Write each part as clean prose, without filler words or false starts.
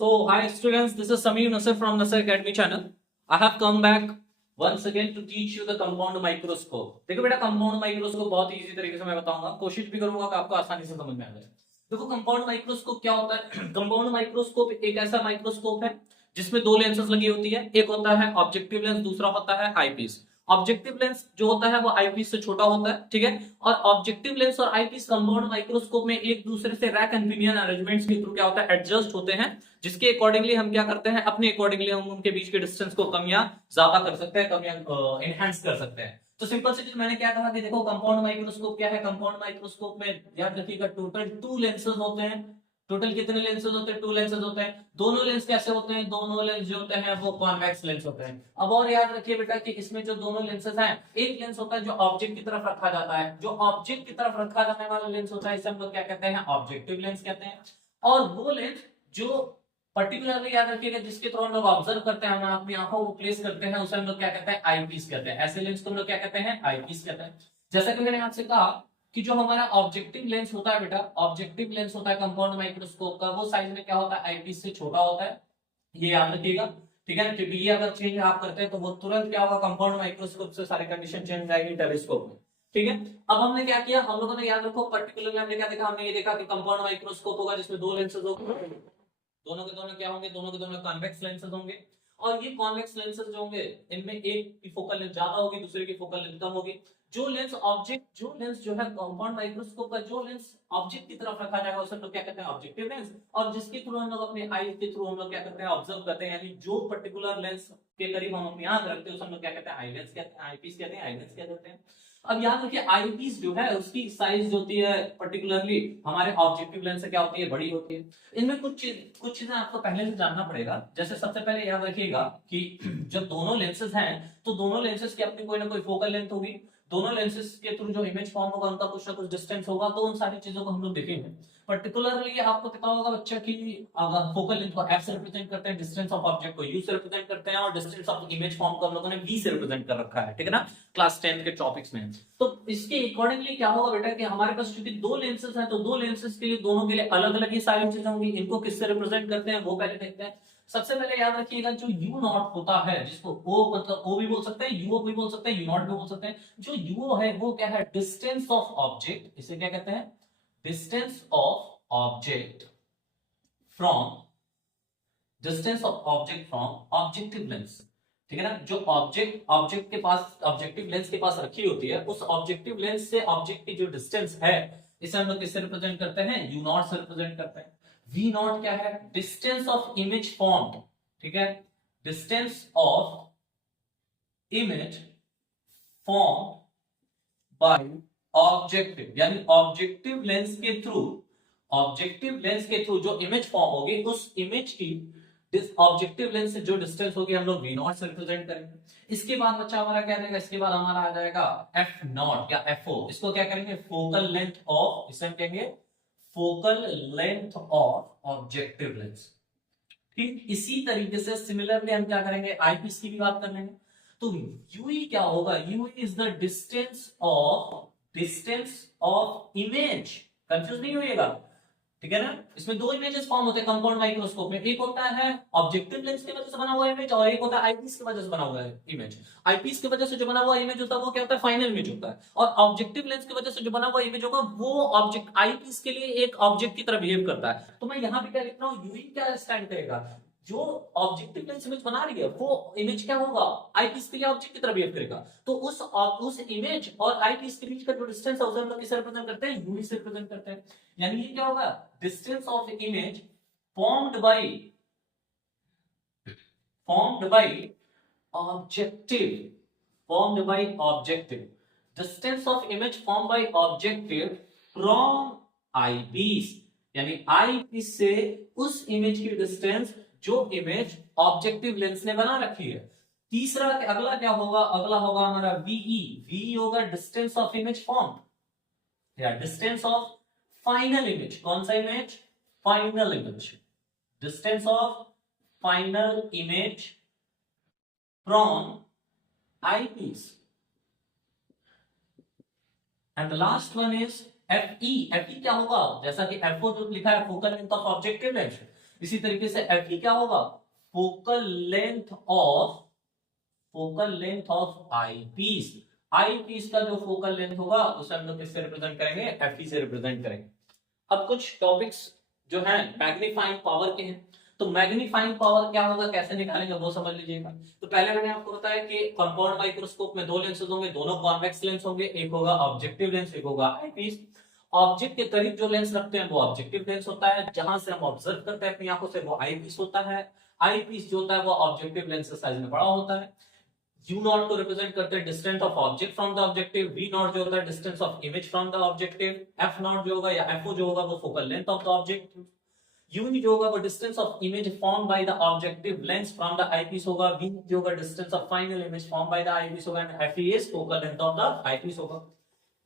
So, hi students, this is Samir Nasir from Nasir Academy channel. I have come back once again to teach you the compound microscope. देखो बेटा compound microscope बहुत easy तरीके से मैं बताऊंगा, कोशिश भी करूंगा कि आपको आसानी से समझ में आ जाए। देखो कंपाउंड माइक्रोस्कोप क्या होता है। कंपाउंड माइक्रोस्कोप एक ऐसा माइक्रोस्कोप है जिसमें दो लेंसेज लगी होती है। एक होता है ऑब्जेक्टिव लेंस, दूसरा होता है आईपीस। ऑब्जेक्टिव लेंस जो होता है वो आईपीस से छोटा होता है, ठीक है। और ऑब्जेक्टिव लेंस और आईपीस कंपाउंड माइक्रोस्कोप में एक दूसरे से रैक एंड पिनियन अरेंजमेंट्स के थ्रू क्या होता है, एडजस्ट होते हैं, जिसके अकॉर्डिंगली हम क्या करते हैं, अपने अकॉर्डिंगली हम उनके बीच के डिस्टेंस को कम या ज्यादा कर सकते हैं, कम या एनहांस कर सकते हैं। तो सिंपल सी चीज मैंने क्या कहा कि देखो कंपाउंड माइक्रोस्कोप क्या है। कंपाउंड माइक्रोस्कोप में याद रखिएगा टोटल टू लेंसेज होते हैं। टोटल कितने लेंसेज होते हैं? टू लेंसेज होते हैं। दोनों लेंस कैसे होते हैं? दोनों लेंस जो होते हैं वो कॉन्वेक्स लेंस होते हैं। अब और याद रखिए बेटा कि इसमें जो दोनों लेंसेज हैं, एक लेंस होता है जो ऑब्जेक्ट की तरफ रखा जाता है। जो ऑब्जेक्ट की तरफ रखा जाने वाला लेंस होता है इसे हम लोग क्या कहते हैं? ऑब्जेक्टिव लेंस कहते हैं। और वो लेंस जो पर्टिकुलरली याद रखिएगा जिसके थ्रू हम लोग ऑब्जर्व करते हैं, हम अपनी आंखों को प्लेस करते हैं, उसे हम लोग क्या कहते हैं? आईपीस कहते हैं। ऐसे लेंस को हम लोग क्या कहते हैं? आईपीस कहते हैं। जैसा कि मैंने आपसे कहा कि जो हमारा ऑब्जेक्टिव लेंस होता है बेटा, ऑब्जेक्टिव लेंस होता है कंपाउंड माइक्रोस्कोप का, वो साइज में क्या होता है? आईपीस से छोटा होता है। ये याद रखिएगा, ठीक है ना। क्योंकि ये अगर चेंज आप करते हैं तो वो तुरंत क्या होगा, कंपाउंड माइक्रोस्कोप से सारी कंडीशन चेंज आएगी टेलीस्कोप में, ठीक है। अब हमने क्या किया, हम लोगों ने याद रखो पर्टिकुलरली हमने क्या देखा, हमने ये देखा कि कंपाउंड माइक्रोस्कोप होगा जिसमें दो लेंसेज होंगे। दोनों के दोनों क्या होंगे? दोनों के दोनों कॉन्वेक्स लेंसेज होंगे। और ये कॉन्वेक्स लेंसेज जो होंगे इनमें एक की फोकल लेंथ ज्यादा होगी, दूसरे की फोकल लेंथ कम होगी। जो लेंस जो है कंपाउंड माइक्रोस्कोप का, जो लेंस ऑब्जेक्ट की तरफ रखा जाएगा उसे हम लोग क्या कहते हैं? Objective lens. और जिसके थ्रू हम लोग अपने आई के थ्रू हम लोग क्या करते हैं? ऑब्जर्व करते हैं। यानी जो पर्टिकुलर लेंस के करीब हम अपनी आंख रखते हैं उसे हम लोग क्या कहते हैं? आई लेंस कहते हैं, आईपीस कहते हैं, आई लेंस कहते हैं। अब याद रखिए आईपीस जो है उसकी साइज जो होती है पर्टिकुलरली हमारे ऑब्जेक्टिव लेंस से क्या होती है? बड़ी होती है। इनमें कुछ चीजें आपको पहले से जानना पड़ेगा। जैसे सबसे पहले याद रखिएगा कि जब दोनों लेंसेज हैं तो दोनों लेंसेज की अपनी कोई ना कोई फोकल लेंथ होगी। दोनों लेंसेज के थ्रू जो इमेज फॉर्म होगा उनका कुछ ना कुछ डिस्टेंस होगा। तो उन सारी चीजों को हम लोग देखेंगे। पर्टिकुलरली आपको पता होगा बच्चा कि अगर फोकल लेंथ को एफ से रिप्रेजेंट करते हैं, डिस्टेंस ऑफ ऑब्जेक्ट को यू से रिप्रेजेंट करते हैं, और डिस्टेंस ऑफ इमेज फॉर्म को हम लोगों ने वी से रिप्रेजेंट कर रखा है, ठीक है ना, क्लास 10 के टॉपिक्स में। तो इसके अकॉर्डिंगली क्या होगा बेटा कि हमारे पास क्योंकि दो लेंसेज हैं तो दो लेंसेज के लिए दोनों के लिए अलग अलग ही सारी चीजें होंगी। इनको किससे रिप्रेजेंट करते हैं वो पहले देखते हैं। सबसे पहले याद रखिएगा जो यू नॉट होता है, जिसको ओ मतलब ओ भी बोल सकते हैं, यूओ भी बोल सकते हैं, यू नॉट भी बोल सकते हैं। जो यूओ है वो क्या है? Distance of object. इसे क्या कहते हैं? Distance of object from distance of object from objective lens, ठीक है ना। जो ऑब्जेक्ट के पास ऑब्जेक्टिव लेंस के पास रखी होती है, उस ऑब्जेक्टिव लेंस से ऑब्जेक्ट की जो डिस्टेंस है इसे हम लोग किससे रिप्रेजेंट करते हैं? यू नॉट से रिप्रेजेंट करते हैं। वी नॉट क्या है? डिस्टेंस ऑफ इमेज फॉर्म, ठीक है। Distance of image form bye objective, यानी ऑब्जेक्टिव लेंस के थ्रू जो इमेज फॉर्म होगी उस इमेज की ऑब्जेक्टिव लेंस से जो डिस्टेंस होगी हम लोग वी नॉट से रिप्रेजेंट करेंगे। इसके बाद बच्चा हमारा क्या रहेगा? इसके बाद हमारा आ जाएगा एफ नॉट या एफ ओ। इसको क्या करेंगे? फोकल लेंथ ऑफ, इसे हम कहेंगे focal length of objective lens. ठीक इसी तरीके से सिमिलरली हम क्या करेंगे? आईपीस की भी बात कर लेंगे। तो यूई क्या होगा? UE is the distance of image. Confuse नहीं होइएगा, ठीक है ना। इसमें दो इमेजेस फॉर्म होते हैं कंपाउंड माइक्रोस्कोप में। एक होता है ऑब्जेक्टिव लेंस की वजह से बना हुआ इमेज, और एक होता है आईपीस की वजह से बना हुआ इमेज। आईपीस की वजह से जो बना हुआ इमेज होता है वो क्या होता है? फाइनल इमेज होता है। और ऑब्जेक्टिव लेंस की वजह से जो बना हुआ इमेज होगा वो ऑब्जेक्ट आईपीस के लिए एक ऑब्जेक्ट की तरह बिहेव करता है। तो मैं यहां पे क्या लिख रहा हूं? यूई क्या स्टैंड करेगा? जो ऑब्जेक्टिव लेंस इमेज बना रही है वो इमेज क्या होगा? आईपीस के लिए ऑब्जेक्ट की तरह बिहेव करेगा। तो उस इमेज और आईपीस के बीच का जो डिस्टेंस है उसे हम लोग किससे रिप्रेजेंट करते हैं? यूवी से रिप्रेजेंट करते हैं। यानी ये क्या होगा? Distance of image formed by formed by objective formed by objective distance of image formed by objective from eyepiece, यानी eyepiece से उस इमेज की डिस्टेंस जो इमेज ऑब्जेक्टिव लेंस ने बना रखी है। तीसरा अगला क्या होगा? अगला होगा हमारा वीई। वी होगा डिस्टेंस ऑफ इमेज फॉर्म या डिस्टेंस ऑफ फाइनल इमेज। कौन सा image? Final image. Distance of final image from eyepiece. And the last one is FE. FE क्या होगा? जैसा कि एफओ जो लिखा है focal length of objective lens, इसी तरीके से एफ ई क्या होगा, focal length of eyepiece. Eyepiece का जो फोकल लेंथ होगा उसे हम लोग किससे रिप्रेजेंट करेंगे, एफ ई से रिप्रेजेंट करेंगे। अब कुछ टॉपिक्स जो है मैग्नीफाइंग पावर के हैं, तो मैग्नीफाइंग पावर क्या होगा, कैसे निकालेंगे वो समझ लीजिएगा। तो पहले मैंने आपको बताया कि कंपाउंड माइक्रोस्कोप में दो लेंसेज होंगे, दोनों कॉन्वेक्स लेंस होंगे, एक होगा ऑब्जेक्टिव लेंस, एक होगा आईपीस। ऑब्जेक्ट के करीब जो लेंस रखते हैं वो ऑब्जेक्टिव लेंस होता है, जहां से हम ऑब्जर्व करते हैं अपनी आंखों से वो आईपीस होता है। आईपीस जो होता है वो ऑब्जेक्टिव लेंस से साइज में बड़ा होता है। U नॉट को रिप्रेजेंट करते हैं distance of object from the objective, V naught जो होता है distance of image from the objective, F naught जो होगा या FO जो होगा वो focal length of the object, U जो होगा वो distance of image form by the objective lens from the eyepiece होगा, V जो होगा distance of final image form by the eyepiece होगा, and FE is focal length of the eyepiece होगा।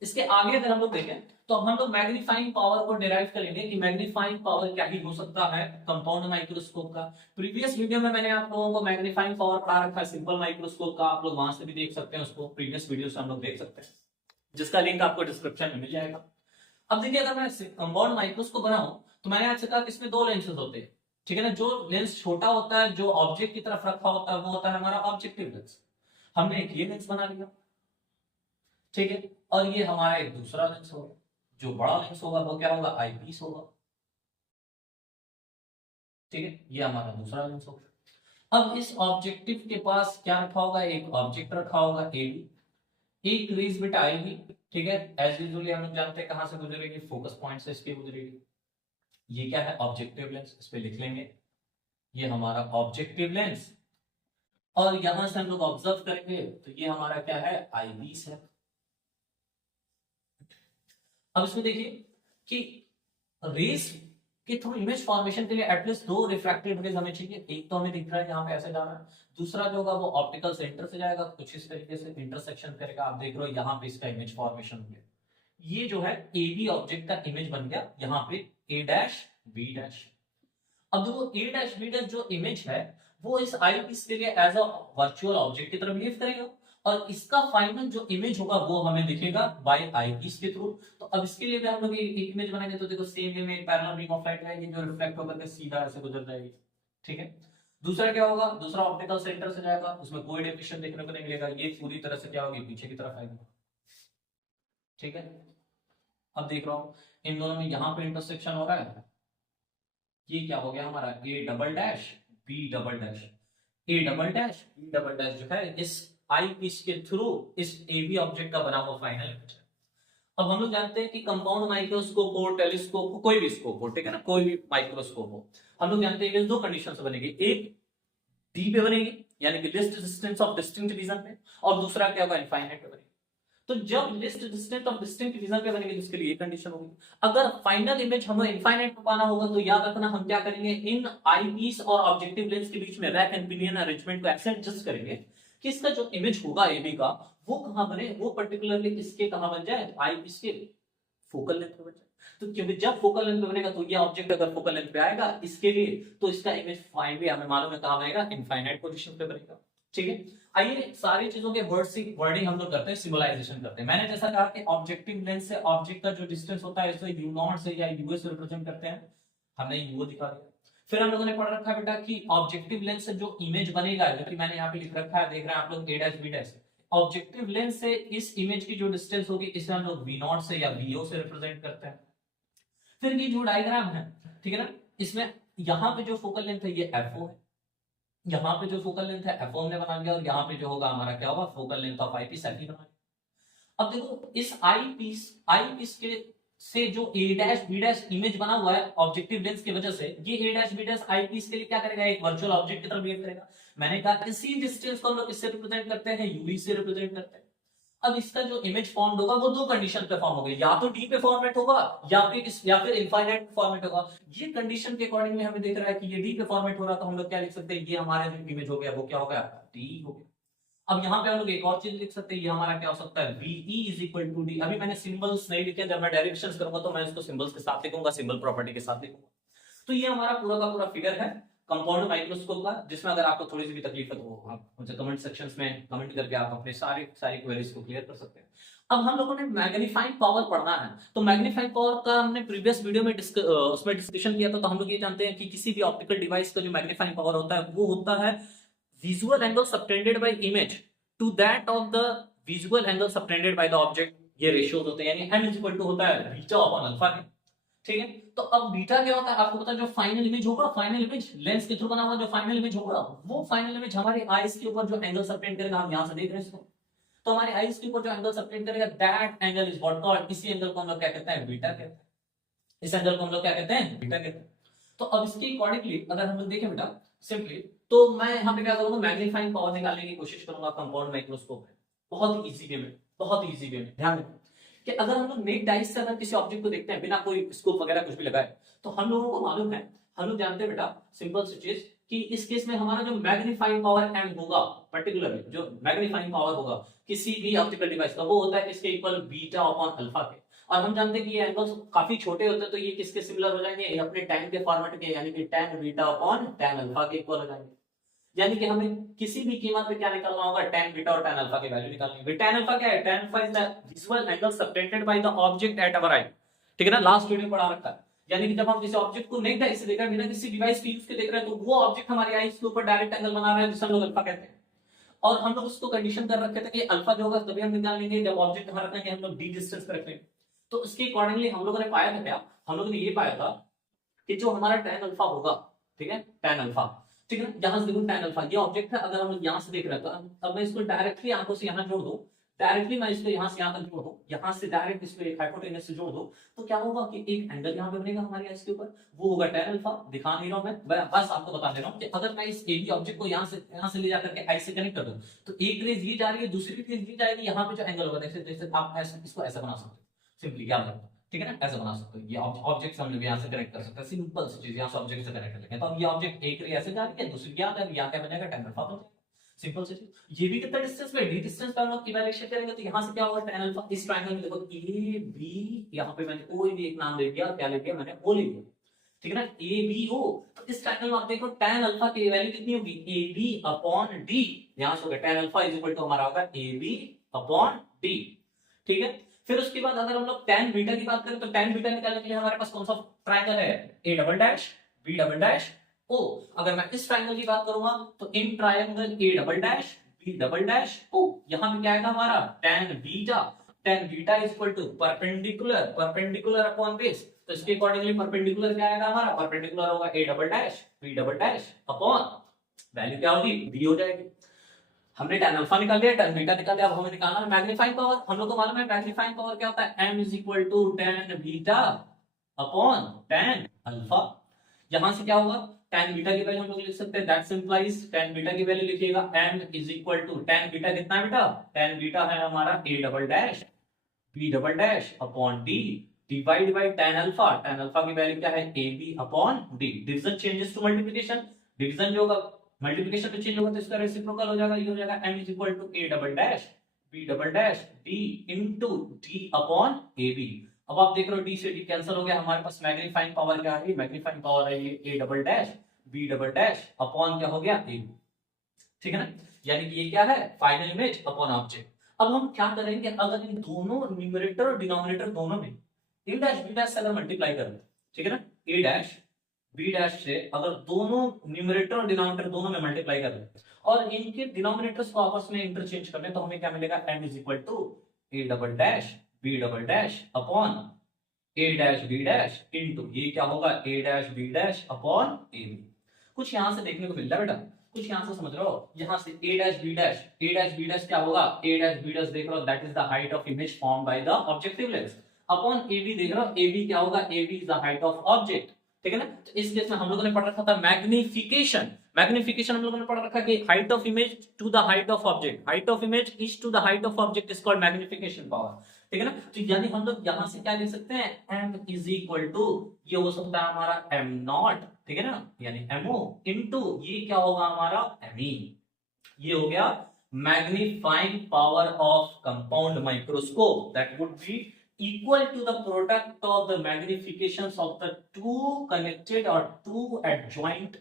इसके आगे अगर हम लोग देखें तो हम लोग मैग्नीफाइंग पावर को डिराइव करेंगे कि मैग्नीफाइंग पावर क्या ही हो सकता है कंपाउंड माइक्रोस्कोप का। प्रीवियस वीडियो में मैंने आप लोगों को मैग्नीफाइंग पावर पढ़ा रखा है सिंपल माइक्रोस्कोप का, आप लोग वहां से भी देख सकते हैं, उसको प्रीवियस वीडियो से हम लोग देख सकते हैं, जिसका लिंक आपको डिस्क्रिप्शन में मिल जाएगा। अब देखिए अगर मैं कंपाउंड माइक्रोस्कोप बनाऊं तो मैंने आपसे कहा कि इसमें दो लेंसेज होते हैं, ठीक है ना। जो लेंस छोटा होता है, जो ऑब्जेक्ट की तरफ रखा होता है, वो होता है हमारा ऑब्जेक्टिव लेंस। हमने एक ये लेंस बना लिया, ठीक है, और ये हमारा एक दूसरा लेंस होगा। जो बड़ा लेंस होगा वो क्या होगा, आईपीस होगा, ठीक है, ये हमारा दूसरा लेंस होगा। अब इस ऑब्जेक्टिव के पास क्या रखा होगा, एक ऑब्जेक्ट रखा होगा एबी, एक रेज बेटा आएगी, ठीक है। एज यूजुअली हम लोग जानते हैं कहां से गुजरेगी, फोकस पॉइंट से इसके गुजरेगी। ये क्या है, ऑब्जेक्टिव लेंस, इस पे लिख लेंगे ये हमारा ऑब्जेक्टिव लेंस, और यहां से हम लोग ऑब्जर्व करेंगे तो ये हमारा क्या है, आईपीस है। अब इसमें देखिए कि रेस के थ्रू इमेज फॉर्मेशन के लिए एटलीस्ट दो रिफ्रैक्टेड रेज हमें चाहिए। एक तो हमें दिख रहा है यहाँ पे ऐसे जा रहा है, दूसरा जो होगा वो ऑप्टिकल सेंटर से जाएगा, कुछ इस तरीके से इंटरसेक्शन करेगा। आप देख रहे हो यहाँ पे इसका इमेज फॉर्मेशन हो गया, ये जो है ए बी ऑब्जेक्ट का इमेज बन गया यहाँ पे ए डैश बी डैश। अब देखो ए डैश बी डैश जो इमेज है वो इस आई पीस के लिए एज अ वर्चुअल ऑब्जेक्ट की तरह बिहेव करेगा, और इसका फाइनल जो इमेज होगा वो हमें दिखेगा बाय आई पीस के थ्रू। तो अब इसके लिए भी हम लोग एक इमेज बनाएंगे, तो देखो सेम वे में एक पैरेलल बीम ऑफ लाइट आएगी जो रिफ्लेक्ट होकर के सीधा ऐसे गुजर जाएगी, ठीक है। दूसरा क्या होगा, दूसरा ऑप्टिकल सेंटर से जाएगा, उसमें कोई डेफिनेशन देखने को नहीं मिलेगा, ये पूरी तरह से क्या होगी, पीछे की तरफ आएगी, ठीक है। अब देख रहा हूं इन दोनों में यहां पे इंटरसेक्शन हो रहा है, ये क्या हो गया हमारा A double dash B double dash. A double dash B double dash जो है इस आई पीस के थ्रू इस ए बी ऑब्जेक्ट का बना हुआ फाइनल इमेज है। अब हम लोग जानते हैं कि कंपाउंड माइक्रोस्कोप हो, टेलीस्कोप हो, कोई भी स्कोप हो, ठीक है ना, कोई भी माइक्रोस्कोप हो, हम लोग जानते हैं कि दो कंडीशन से बनेगी, एक डी पे बनेगी यानी कि least distance of distinct region पे, और दूसरा क्या होगा, इनफाइनाइट पे बनेगी। तो जब least distance of distinct region पे बनेगी तो उसके लिए ये कंडीशन होगी। अगर फाइनल इमेज हमें इनफाइनाइट पे पाना होगा तो याद रखना हम क्या करेंगे, इन आईपीस और ऑब्जेक्टिव लेंस के बीच में रैक एंड पिनियन अरेंजमेंट को ऐसे एडजस्ट करेंगे कि इसका जो इमेज होगा एबी का वो कहां बने, वो पर्टिकुलरली इसके कहां बन जाए, आईपीस के फोकल लेंथ पे बन जाए। तो क्योंकि जब फोकल लेंथ पे बनेगा तो ये ऑब्जेक्ट अगर फोकल लेंथ पे आएगा इसके लिए, तो इसका इमेज फाइनली हमें मालूम है कहां बनेगा, इनफाइनाइट पोजीशन पे बनेगा, ठीक है। आइए सारी चीजों के वर्डिंग हम लोग करते हैं, सिंबलाइजेशन करते हैं। मैंने जैसा कहा कि ऑब्जेक्टिव लेंस से ऑब्जेक्ट का जो डिस्टेंस होता है इसे यू नॉट से या यूए से रिप्रेजेंट करते हैं, हमने यूओ दिखा दिया। फिर हम लोगों ने पढ़ रखा है बेटा कि ऑब्जेक्टिव लेंस से जो इमेज बनेगा, जो कि मैंने यहाँ पे लिख रखा है, देख रहे हैं आप लोग A dash B dash. Objective lens से इस इमेज की जो डिस्टेंस होगी इसे हम लोग वी नॉट से या वीओ से रिप्रेजेंट करते हैं। फिर ये जो डायग्राम है, ठीक है ना, इसमें यहाँ पे जो फोकल लेंथ है ये एफओ है, यहाँ पे जो फोकल लेंथ है एफओ हमने बना लिया, और यहाँ पे जो होगा हमारा क्या होगा, focal length of eyepiece FE बना लिया। अब देखो इस आईपीस के से जो ए डैश बी डैश इमेज बना हुआ है ऑब्जेक्टिव लेंस की वजह से, ये ए डैश बी डैश आईपीस के लिए क्या करेगा, एक वर्चुअल ऑब्जेक्ट की तरह बिहेव करेगा। मैंने कहा इसी डिस्टेंस को हम लोग किससे रिप्रेजेंट करते हैं, यूवी से रिप्रेजेंट करते हैं। अब इसका जो इमेज फॉर्म होगा वो दो कंडीशन पे फॉर्म होगा, या तो डी पे फॉर्मेट होगा या फिर इनफाइनाइट फॉर्मेट होगा। ये कंडीशन के अकॉर्डिंगली हमें दिख रहा है कि ये डी पे फॉर्मेट हो रहा, तो हम लोग क्या लिख सकते हैं, ये हमारा जो इमेज हो गया वो क्या हो गया, डी हो गया। अब यहाँ पे हम लोग एक और चीज लिख सकते हैं, ये हमारा क्या हो सकता है, VE is equal to D. अभी मैंने सिंबल्स नहीं लिखे, जब मैं डेरिवेशंस करूंगा तो मैं इसको सिंबल्स के साथ लिखूंगा, सिंबल प्रॉपर्टी के साथ लिखूंगा। तो ये हमारा पूरा का पूरा फिगर है कंपाउंड माइक्रोस्कोप का, जिसमें अगर आपको थोड़ी सी भी तकलीफ है तो आप मुझे कमेंट सेक्शंस में कमेंट करके आप अपने सारी क्वेरीज को क्लियर कर सकते हैं। अब हम लोगों ने मैग्नीफाइंग पावर पढ़ना है, तो मैग्नीफाइंग पावर का हमने प्रीवियस वीडियो में उसमें डिस्कशन किया था। तो हम लोग ये जानते हैं कि किसी भी ऑप्टिकल डिवाइस का जो मैग्नीफाइंग पावर होता है वो होता है visual angle subtended by image to that of the visual angle subtended by the object. ये रेशियोज होते हैं, यानी m इज इक्वल टू होता है बीटा अपॉन अल्फा के। ठीक है, तो अब बीटा क्या होता है आपको पता है, जो फाइनल इमेज होगा, फाइनल इमेज लेंस के थ्रू बना हुआ जो फाइनल इमेज होगा, वो फाइनल इमेज हमारे आईज के ऊपर जो एंगल सबटेंड करेगा, हम यहां से देख रहे हैं इसको, तो हमारे आईज के ऊपर जो एंगल सबटेंड करेगा that angle is what called, इसी एंगल को हम लोग क्या कहते हैं, बीटा कहते हैं। इस एंगल को हम लोग क्या कहते हैं, बीटा कहते हैं। तो अब इसके अकॉर्डिंगली अगर हम लोग देखें बेटा सिंपली, तो मैं यहां पे क्या करूंगा, मैग्नीफाइंग पावर निकालने की कोशिश करूंगा कंपाउंड माइक्रोस्कोप में, बहुत इजी वे में, बहुत इजी वे में। ध्यान रखें कि अगर हम लोग नेट डाइस से अगर किसी ऑब्जेक्ट को देखते हैं बिना कोई स्कोप वगैरह कुछ भी लगाए, तो हम लोगों को मालूम है, हम लोग जानते हैं बेटा सिंपल सी चीज कि इस केस में हमारा जो मैग्नीफाइंग पावर एम होगा, पर्टिकुलरली जो मैग्नीफाइंग पावर होगा किसी भी ऑप्टिकल डिवाइस का, वो होता है इसके इक्वल बीटा अपॉन अल्फा के। और हम जानते हैं कि ये एंगल्स काफी छोटे होते हैं, तो ये किसके सिमिलर हो जाएंगे, ये अपने tan के फॉर्मेट के, यानी कि tan beta upon tan alpha के इक्वल हो जाएंगे। यानी कि हमें किसी भी कीमत पे क्या निकालना होगा, tan बीटा और tan अल्फा की वैल्यू निकालनी है। tan अल्फा क्या है, tan alpha is the visual angle subtended by the object at our eye. ठीक है ना, लास्ट वीडियो पढ़ा रखा है। यानी कि जब हम किसी ऑब्जेक्ट को नेक्ड आई से देख रहे हैं, बिना किसी डिवाइस के यूज के देख रहे हैं, तो वो ऑब्जेक्ट हमारी आईज के ऊपर डायरेक्ट एंगल बना रहा है, जिसे हम लोग अल्फा कहते हैं। और हम लोग उसको कंडीशन कर रखे थे कि अल्फा जो होगा तभी हम निकाल लेंगे जब ऑब्जेक्ट हमारा रखेंगे हम लोग डी डिस्टेंस पे रखेंगे। तो उसके अकॉर्डिंगली हम लोगों ने पाया था क्या, हम लोगों ने ये पाया था कि जो हमारा tan अल्फा होगा, ठीक है, tan अल्फा, ठीक है ना, यहां से देखो tan अल्फा ये ऑब्जेक्ट है, अगर हम लोग यहां से देख रहे हैं, तो अब मैं इसको डायरेक्टली आंखों से यहां जोड़ दूं, डायरेक्टली मैं इसको यहां से यहां तक जोड़ दूं, यहां से डायरेक्ट इसको एक हाइपोटेनस से जोड़ दूं, तो क्या होगा कि एक एंगल यहां पे बनेगा हमारे आईज के ऊपर, वो होगा tan अल्फा। दिखा नहीं रहा हूं मैं बस आपको बता दे रहा हूं कि अगर मैं इस एबी ऑब्जेक्ट को यहां से ले जाकर के आई से कनेक्ट कर दूं, तो एक रेज ये जा रही है, दूसरी रेज ये जाएगी, यहां पे जो एंगल होगा, जैसे जैसे आप ऐसे इसको ऐसा बना सकते हो, सिंपली याद रखो, ठीक है ना, ऐसा बना सकते हो। ये ऑब्जेक्ट हम लोग यहाँ से कनेक्ट कर सकते हैं, सिंपल सी चीज, यहाँ से ऑब्जेक्ट से कनेक्ट कर लेंगे, तो अब ये ऑब्जेक्ट एक रे ऐसे जा रही है, दूसरी यहाँ है, यहाँ क्या बनेगा, tan अल्फा बन जाएगा। सिंपल सी चीज। ये भी कितना डिस्टेंस पे, डी डिस्टेंस पे हम लोग इवैल्यूएशन करेंगे, तो यहाँ से क्या होगा, tan अल्फा। इस ट्रायंगल में देखो ए बी, यहाँ पे मैंने कोई भी एक नाम दे दिया, क्या ले दिया मैंने, ओ ले दिया, ठीक है ना, ए बी ओ। तो इस ट्रायंगल में आप देखो tan अल्फा की वैल्यू कितनी होगी, ए बी अपॉन डी। यहाँ से होगा tan alpha is equal to हमारा होगा ए बी अपॉन डी, ठीक है। फिर उसके बाद अगर हम लोग tan बीटा की बात करें, तो tan बीटा निकालने के लिए हमारे पास कौन सा ट्रायंगल है, A double dash B double dash O. अगर मैं इस ट्रायंगल की बात करूंगा, तो in triangle A double dash B double dash O, यहां पे क्या आएगा हमारा tan beta is equal to perpendicular upon base. तो इसके अकॉर्डिंगली परपेंडिकुलर क्या आएगा हमारा, परपेंडिकुलर होगा A double dash B double dash upon value क्या होगी, बी हो जाएगी। हमने tan अल्फा निकाल लिया, tan बीटा निकाल लिया, अब हमें निकालना है मैग्नीफाइंग पावर। हम लोग को मालूम है मैग्नीफाइंग पावर क्या होता है, m is equal to tan beta upon tan alpha. यहां से क्या होगा, tan बीटा की वैल्यू हम लोग लिख सकते हैं, दैट सिंपलाइज tan बीटा की वैल्यू लिखिएगा, m is equal to tan beta कितना है बेटा, tan बीटा है हमारा a double dash b double dash upon d divide by tan alpha. tan alpha की वैल्यू क्या है, ab upon d। Division changes to multiplication, division जो होगा मल्टीप्लिकेशन पे चेंज होगा, तो इसका रेसिप्रोकल हो जाएगा, ये हो जाएगा m is equal to a double dash b double dash d into d upon ab। अब आप देख रहे हो d से d कैंसिल हो गया, हमारे पास मैग्नीफाइंग पावर क्या है, मैग्नीफाइंग पावर है ये a double dash b double dash upon क्या हो गया ab, ठीक है ना। यानी कि ये क्या है, फाइनल इमेज अपॉन ऑब्जेक्ट। अब हम क्या करेंगे, अगर इन दोनों न्यूमरेटर और डिनोमिनेटर दोनों में a डैश b डैश से अगर मल्टीप्लाई करें, ठीक है ना, a डैश बी डैश से अगर दोनों न्यूमरेटर और डिनोमिनेटर दोनों में मल्टीप्लाई कर लें और इनके डिनोमिनेटर्स को आपस में इंटरचेंज कर लें, तो हमें क्या मिलेगा, m is equal to A double dash B double dash upon A dash B dash into ये क्या होगा, A dash B dash upon A B. कुछ यहां से देखने को मिल रहा है बेटा, कुछ यहां से समझ रहे हो, यहां से ए डैश बी डैश क्या होगा, ए डैश बी डैश देख रहे हो, that is the height of image formed by the objective lens upon A B, देख रहे हो ए बी क्या होगा, A B is the height of object, ठीक है ना। तो इस केस में हम लोगों ने पढ़ रखा था मैग्निफिकेशन। मैग्निफिकेशन हम लोगों ने पढ़ रखा कि height of image to the height of object, height of image is to the height of object is called magnification power, ठीक है ना। तो यानी हम लोग यहां से क्या लिख सकते हैं, m इज इक्वल टू ये हो सकता है हमारा m नॉट, ठीक है ना, यानी mo इनटू ये क्या होगा हमारा me। ये हो गया magnifying power of compound microscope, that would be equal to the product of the magnifications of the two connected or two adjoint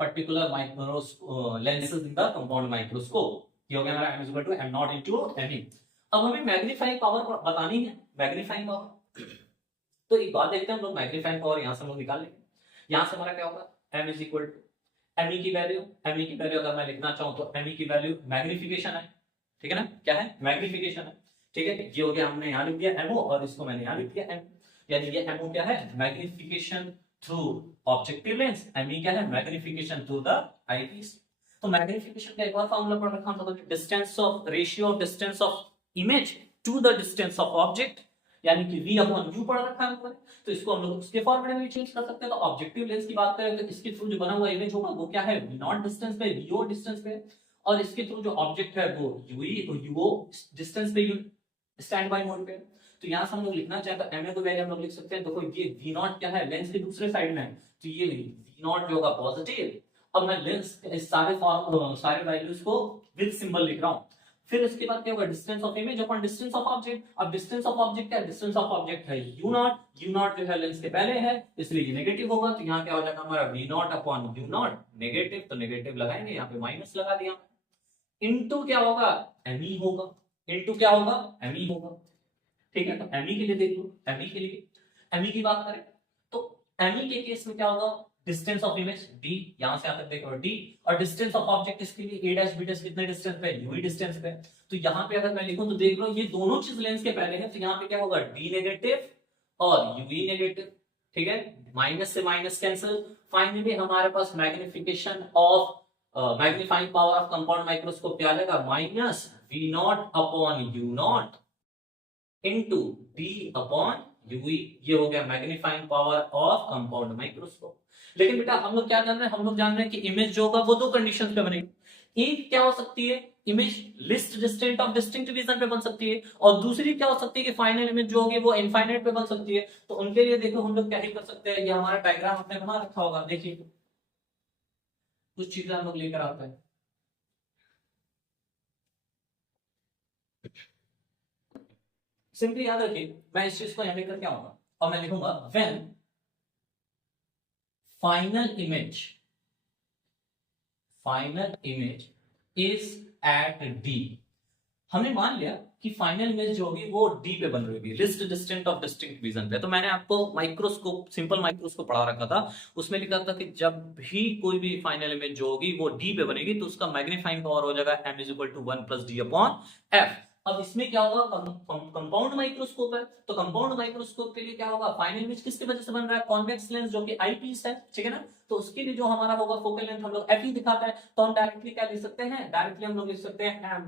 particular lenses in the compound microscope। ये हो गया हमारा m is equal to m naught into me। अब हमें magnifying power बतानी है, magnifying power. तो एक बात देखते हैं हम लोग, मैग्नीफाइंग पावर यहां से हम लोग निकाल लेंगे। यहां से हमारा क्या होगा, m is equal to ME की वैल्यू, एमई की वैल्यू अगर मैं लिखना चाहूं तो एमई की वैल्यू मैग्निफिकेशन है, ठीक है ना, क्या है, मैग्निफिकेशन है, ठीक है। ये हो गया, हमने यहां लिख दिया एमओ और इसको मैंने यहां लिख दिया एम, यानी ये एमओ क्या है, magnification through objective lens, ME क्या है, मैग्निफिकेशन थ्रू द आईपीस। तो मैग्निफिकेशन का एक और फार्मूला पढ़ रखा हम, distance of, ratio of distance of image to the distance of object, यानी कि v अपॉन u पढ़ रखा है हमने। तो इसको हम लोग उसके फॉर्मूले में चेंज कर सकते हैं। तो ऑब्जेक्टिव लेंस की बात करें तो इसके थ्रू जो बना हुआ इमेज होगा वो क्या है, v0 डिस्टेंस पे, vo डिस्टेंस पे, और इसके थ्रू जो ऑब्जेक्ट है वो uo डिस्टेंस पे, स्टैंड बाय मोड पे। तो यहां से हम लोग लिखना चाहे तो ma को वैल्यू हम लोग लिख सकते हैं। देखो ये v0 क्या है, लेंस के दूसरे साइड में है, तो ये v0 जो होगा पॉजिटिव। अब मैं लेंस के सारे वैल्यूज को विद सिंबल लिख रहा हूं। फिर उसके बाद क्या होगा, distance of image upon distance of object. अब डिस्टेंस ऑफ ऑब्जेक्ट क्या है, डिस्टेंस ऑफ ऑब्जेक्ट है u0, u0 जो है लेंस के पहले है इसलिए ये नेगेटिव होगा। तो यहाँ क्या हो जाएगा हमारा v0 अपॉन u0 नेगेटिव, तो नेगेटिव लगाएंगे, यहाँ पे माइनस लगा दिया। इनटू क्या होगा, me होगा, इनटू क्या होगा, me होगा, ठीक है। तो me के लिए देख लो, me के लिए, me की बात करें तो me के केस में क्या होगा, डिस्टेंस ऑफ इमेज d, यहां से आकर देखो d, और डिस्टेंस ऑफ ऑब्जेक्ट इसके लिए a डैश b डैश कितने डिस्टेंस पे, u डिस्टेंस पे। तो यहां पे अगर मैं लिखूं तो देख लो ये दोनों चीज लेंस के पहले है, तो यहां पे क्या होगा, d नेगेटिव और u नेगेटिव, ठीक है, माइनस से माइनस कैंसिल। फाइनली हमारे पास magnification of magnifying power of compound microscope क्या आएगा, minus v0 upon u0 into d upon ue। ये हो गया magnifying power of compound microscope. लेकिन बेटा हम लोग क्या जान रहे हैं, हम लोग जान रहे हैं कि इमेज जो होगा वो दो कंडीशंस पे बनेगी। एक क्या हो सकती है, image list distant of distinct vision पे बन सकती है, और दूसरी क्या हो सकती है कि फाइनल इमेज जो होगी वो इनफाइनाइट पे बन सकती है। तो उनके लिए देखो हम लोग क्या ही कर सकते हैं, ये हमारा डायग्राम आपने बना रखा होगा, देखिए कुछ चीजें हम लोग लेकर आते हैं। सिंपली याद रखिए, मैं इस चीज को यहां लेकर क्या आऊंगा और मैं लिखूंगा when final image is at D. हमने मान लिया कि फाइनल इमेज जो होगी वो डी पे बन रही होगी, list distant of distinct vision पे। तो मैंने आपको माइक्रोस्कोप, सिंपल माइक्रोस्कोप पढ़ा रखा था, उसमें लिखा था कि जब भी कोई भी फाइनल इमेज जो होगी वो डी पे बनेगी तो उसका मैग्नीफाइंग पावर हो जाएगा m is equal to 1 plus D upon F. अब इसमें क्या होगा, कंपाउंड माइक्रोस्कोप है, तो कंपाउंड माइक्रोस्कोप के लिए क्या होगा, फाइनल इमेज किसकी वजह से बन रहा है, कॉन्वेक्स लेंस जो कि आईपीस है, ठीक है ना। तो उसके लिए जो हमारा होगा फोकल लेंथ हम लोग एफ दिखाता है, तो हम डायरेक्टली क्या लिख सकते हैं, डायरेक्टली हम लोग लिख सकते हैं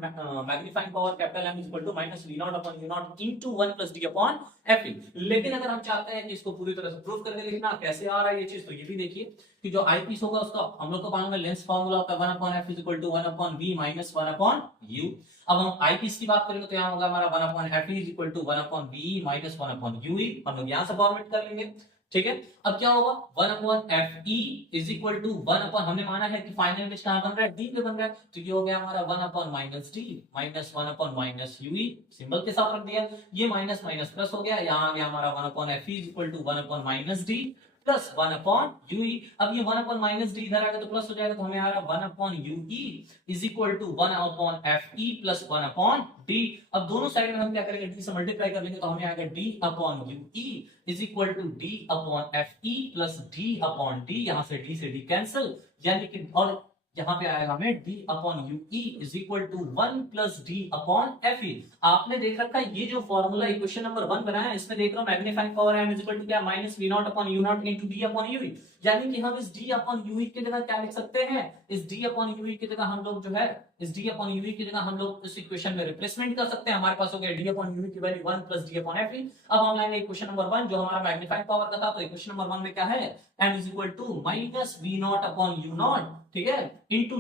magnifying power capital M is equal to minus v0 upon u0 into 1 plus d upon fe। लेकिन अगर हम चाहते हैं कि इसको पूरी तरह से प्रूव करके लिखना, कैसे आ रहा है ये चीज, तो ये भी देखिए कि जो आईपीस होगा उसका हम लोग को मालूम है लेंस फार्मूला होता है 1 upon f is equal to 1 upon v minus 1 upon u। अब हम आईपीस की बात करेंगे तो यहाँ होगा हमारा 1 upon f is equal to 1 upon v minus 1 upon ue। हम लोग यहाँ से फॉर्मेट कर लेंगे, ठीक है। अब क्या होगा 1 upon fe is equal to 1 upon, हमने माना है कि फाइनल इमेज कहां बन रहा है, डी पे बन रहा है, तो ये हो गया हमारा 1 upon minus D minus 1 upon minus ue, symbol के साथ रख दिया, ये माइनस माइनस प्लस हो गया, यहाँ आ गया हमारा 1 upon fe is equal to 1 upon minus D plus 1 upon ue। अब ये 1 अपॉन माइनस डी इधर आएगा तो प्लस हो जाएगा, तो हमें आ रहा है 1 upon ue is equal to 1 upon fe plus 1 upon d। अब दोनों साइड में हम क्या करेंगे, d से मल्टीप्लाई कर लेंगे, तो हमें आएगा d upon ue is equal to d upon fe plus d upon d, यहां से d कैंसिल, यानी कि और यहाँ पे आएगा हमें d upon ue is equal to 1 plus d upon fe। आपने देख रखा है ये जो फॉर्मूला इक्वेशन नंबर 1 बनाया है, इसमें देख रहा हूं magnifying power m is equal to क्या, minus v0 upon u0 into d upon ue, यानी कि हम इस d अपॉन ue की जगह क्या लिख सकते हैं, इस d अपॉन ue की जगह हम लोग जो है इस d अपॉन ue की जगह हम लोग इस इक्वेशन में रिप्लेसमेंट कर सकते हैं। हमारे पास हो गया d अपॉन ue की value 1 plus d upon fe। अब हम लाएंगे इक्वेशन नंबर 1 जो हमारा मैग्नीफाइंग पावर का था, तो इक्वेशन नंबर 1 में क्या है, m is equal to minus v0 upon u0, ठीक है, इनटू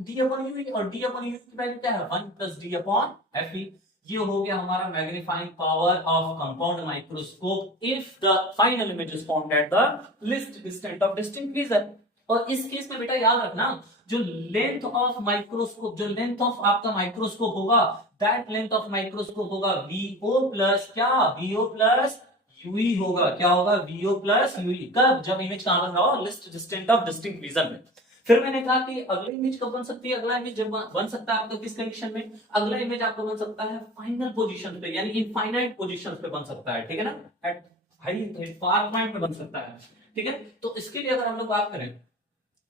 d अपॉन ue, और d अपॉन ue की वैल्यू क्या है 1 प्लस d अपॉन fe। ये हो गया हमारा magnifying power of compound microscope if the final image is found at the list distant of distinct vision. और इस केस में बेटा याद रखना, जो लेंथ ऑफ माइक्रोस्कोप, जो लेंथ ऑफ आपका माइक्रोस्कोप होगा, दैट लेंथ ऑफ माइक्रोस्कोप होगा vo प्लस क्या, vo प्लस ue होगा, क्या होगा, vo प्लस ue। कब, जब इमेज कहां बन रहा हो, list distant of distinct vision में। फिर मैंने कहा कि अगली इमेज कब बन सकती है, अगला इमेज जब बन सकता है आपका किस कंडीशन में, अगला इमेज आपको बन सकता है फाइनल पोजीशन पे, यानी इनफाइनाइट पोजीशन पे बन सकता है, ठीक है ना, एट हाई फार पॉइंट पे बन सकता है, ठीक है। तो इसके लिए अगर हम लोग बात करें,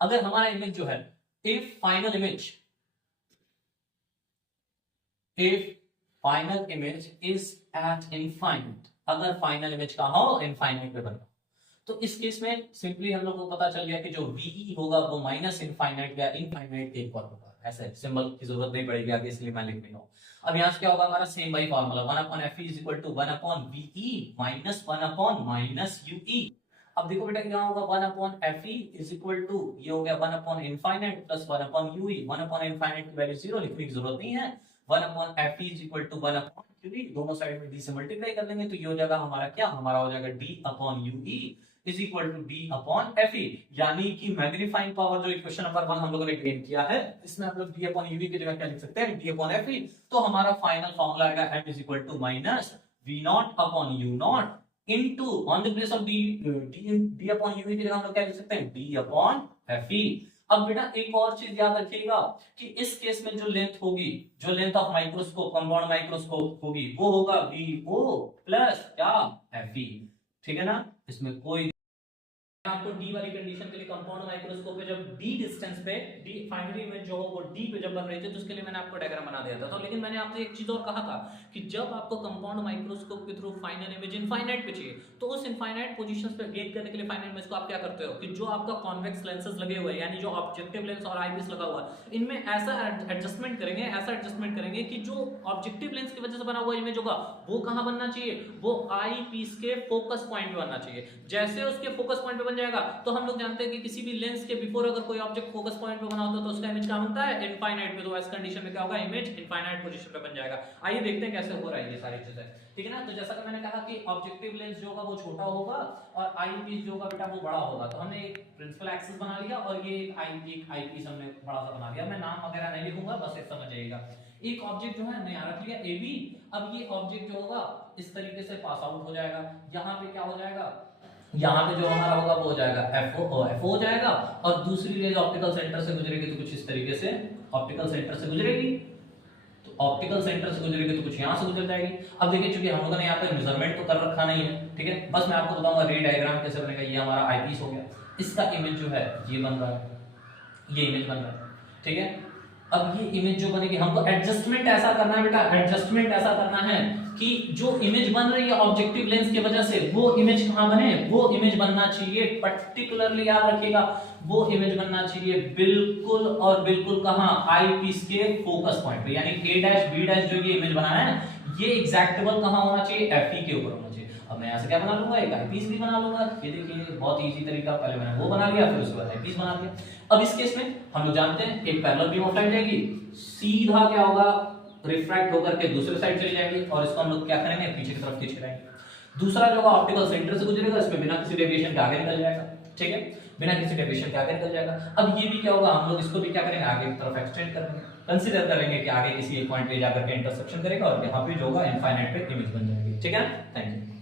अगर हमारा इमेज जो है if final image is eight infinite, अगर फाइनल इमेज का हो इनफाइनाइट पे बना, तो इस केस में सिंपली हम लोग को पता चल गया कि जो VE होगा वो माइनस इनफाइनाइट या इनफाइनाइट के इक्वल होगा, ऐसे सिंबल की जरूरत नहीं पड़ेगी आगे, इसलिए मैं लिख रहा हूं। अब यहां से क्या होगा हमारा सेम वही formula 1/FE is equal to 1/VE minus 1/माइनस UE। अब देखो बेटा क्या होगा 1/FE इज इक्वल टू ये हो गया 1/इनफाइनाइट प्लस 1/UE, 1/इनफाइनाइट की वैल्यू 0 लिखने की जरूरत नहीं है, 1/FE is equal to 1/UE, दोनों साइड में d से मल्टीप्लाई कर लेंगे तो ये हो जाएगा हमारा क्या, हमारा हो जाएगा d/UE is equal to d/FE, यानी कि मैग्नीफाइंग पावर जो इक्वेशन नंबर 1 हम लोगों ने गेन किया है, इसमें आप लोग d/UE की जगह क्या लिख सकते हैं d/FE, तो हमारा फाइनल फार्मूला आएगा m is equal to minus V0/U0 into on the place of d/UE की जगह हम लोग क्या लिख सकते हैं d/FE। अब बेटा एक और चीज याद रखिएगा कि इस केस में जो लेंथ होगी, जो length of microscope compound microscope होगी वो होगा VO प्लस क्या FE, ठीक है ना, इसमें कोई आपको डी वाली कंडीशन के लिए कंपाउंड माइक्रोस्कोप पे जब डी डिस्टेंस पे डी फाइनली इमेज जो हो वो डी पे जब बन रही थी तो उसके लिए मैंने आपको डायग्राम बना दिया था। तो लेकिन मैंने आपसे एक चीज और कहा था कि जब आपको कंपाउंड माइक्रोस्कोप के थ्रू फाइनल इमेज इनफाइनाइट पे चाहिए तो उस इनफाइनाइट पोजीशंस पे गेन करने के लिए फाइनल इमेज को आप क्या करते हो कि जो आपका कॉन्वेक्स लेंसेज लगे हुए हैं, यानी जो ऑब्जेक्टिव लेंस और आईपीस लगा हुआ है, इनमें ऐसा एडजस्टमेंट करेंगे कि जो ऑब्जेक्टिव लेंस की वजह से बना हुआ इमेज होगा वो कहां बनना चाहिए, वो आईपीस के फोकस पॉइंट पे बनना चाहिए। जैसे उसके फोकस पॉइंट पे बन जाएगा तो हम लोग जानते हैं कि किसी भी लेंस के बिफोर अगर कोई ऑब्जेक्ट फोकस पॉइंट पे बना होता है तो उसका इमेज क्या बनता है इनफाइनाइट पे, तो इस कंडीशन में क्या होगा इमेज इनफाइनाइट पोजीशन पे बन जाएगा। आइए देखते हैं कैसे हो रहा है ये सारी चीजें, ठीक है ना। तो जैसा कि मैंने कहा कि ऑब्जेक्टिव लेंस जो होगा वो छोटा होगा और आई पीस जो होगा बेटा वो बड़ा होगा, तो हमने एक प्रिंसिपल एक्सिस बना लिया और ये एक आई पीस हमने बड़ा सा बना लिया। मैं नाम वगैरह नहीं लिखूंगा, बस एक समझ जाइएगा। एक ऑब्जेक्ट जो है हमने यहाँ रख लिया AB। अब ये ऑब्जेक्ट जो होगा इस तरीके से पास आउट हो जाएगा, यहाँ पे क्या हो जाएगा, यहाँ पे जो हमारा होगा वो हो जाएगा FO हो जाएगा, और दूसरी रेज ऑप्टिकल सेंटर से गुजरेगी तो कुछ इस तरीके से ऑप्टिकल सेंटर से गुजरेगी, तो ऑप्टिकल सेंटर से गुजरेगी तो कुछ यहाँ से गुजर जाएगी। अब देखिए चूंकि हम लोगों ने यहाँ पे मेजरमेंट तो कर रखा नहीं है, ठीक है, बस मैं आपको बताऊंगा रे डायग्राम कैसे बनेगा। ये हमारा आईपीस हो गया, इसका इमेज जो है ये बन रहा है, ये इमेज बन रहा है, ठीक है। अब ये इमेज जो बनेगी हमको एडजस्टमेंट ऐसा करना है बेटा, एडजस्टमेंट ऐसा करना है कि जो इमेज बन रही है ऑब्जेक्टिव लेंस की वजह से वो इमेज कहां बने, वो इमेज बनना चाहिए पर्टिकुलरली याद रखिएगा, वो इमेज बनना चाहिए बिल्कुल और बिल्कुल कहां आई पीस के फोकस पॉइंट पे, यानी A' B' जो ये इमेज बनाना है ये एग्जैक्टेबल कहां होना चाहिए FE के ऊपर होना चाहिए। अब मैं यहां से क्या बना लूंगा, एक आईपीस भी बना लूंगा। ये देखिए बहुत इजी तरीका, पहले मैंने वो बना लिया फिर उसके बाद आईपीस बना लिया। अब इस केस में हम लोग जानते हैं एक पैरेलल बीम ऑफ लाइट जाएगी, सीधा क्या होगा रिफ्रैक्ट होकर के दूसरे साइड चली जाएगी और इसको हम लोग क्या करेंगे पीछे की तरफ खींच लाएंगे। दूसरा जो होगा ऑप्टिकल सेंटर से गुजरेगा, इसमें बिना किसी डेविएशन के आगे निकल जाएगा, ठीक है, बिना किसी डेविएशन के आगे निकल जाएगा। अब ये भी क्या होगा, हम लोग इसको भी क्या करेंगे आगे की तरफ एक्सटेंड करेंगे, कंसीडर करेंगे कि आगे किसी एक पॉइंट पे जाकर के इंटरसेक्शन करेगा और यहाँ पे जो होगा इनफाइनाइट पे इमेज बन जाएगी, ठीक है। Thank you.